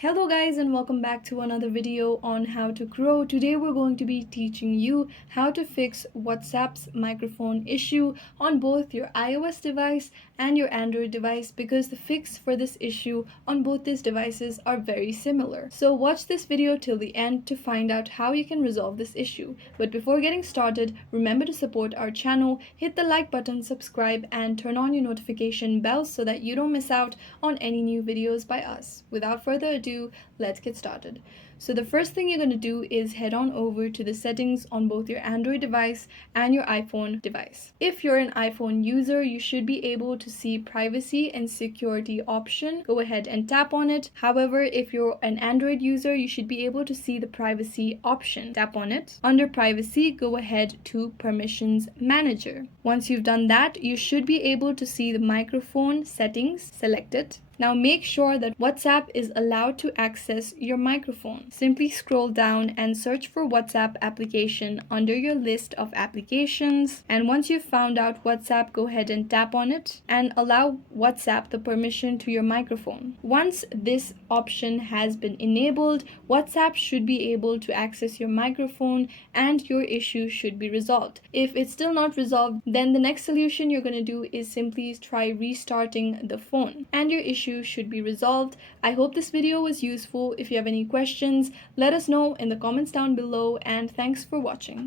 Hello guys and welcome back to another video on how to grow. Today we're going to be teaching you how to fix WhatsApp's microphone issue on both your iOS device and your Android device because the fix for this issue on both these devices are very similar. So watch this video till the end to find out how you can resolve this issue. But before getting started, remember to support our channel, hit the like button, subscribe and turn on your notification bell so that you don't miss out on any new videos by us. Without further ado, let's get started. So the first thing you're going to do is head on over to the settings on both your Android device and your iPhone device. If you're an iPhone user, you should be able to see privacy and security option. Go ahead and tap on it. However, if you're an Android user, you should be able to see the privacy option. Tap on it. Under privacy, go ahead to permissions manager. Once you've done that, you should be able to see the microphone settings. Select it. Now make sure that WhatsApp is allowed to access your microphone. Simply scroll down and search for WhatsApp application under your list of applications. And once you've found out WhatsApp, go ahead and tap on it and allow WhatsApp the permission to your microphone. Once this option has been enabled, WhatsApp should be able to access your microphone and your issue should be resolved. If it's still not resolved, then the next solution you're going to do is simply try restarting the phone and your issue should be resolved. I hope this video was useful. If you have any questions, let us know in the comments down below and thanks for watching.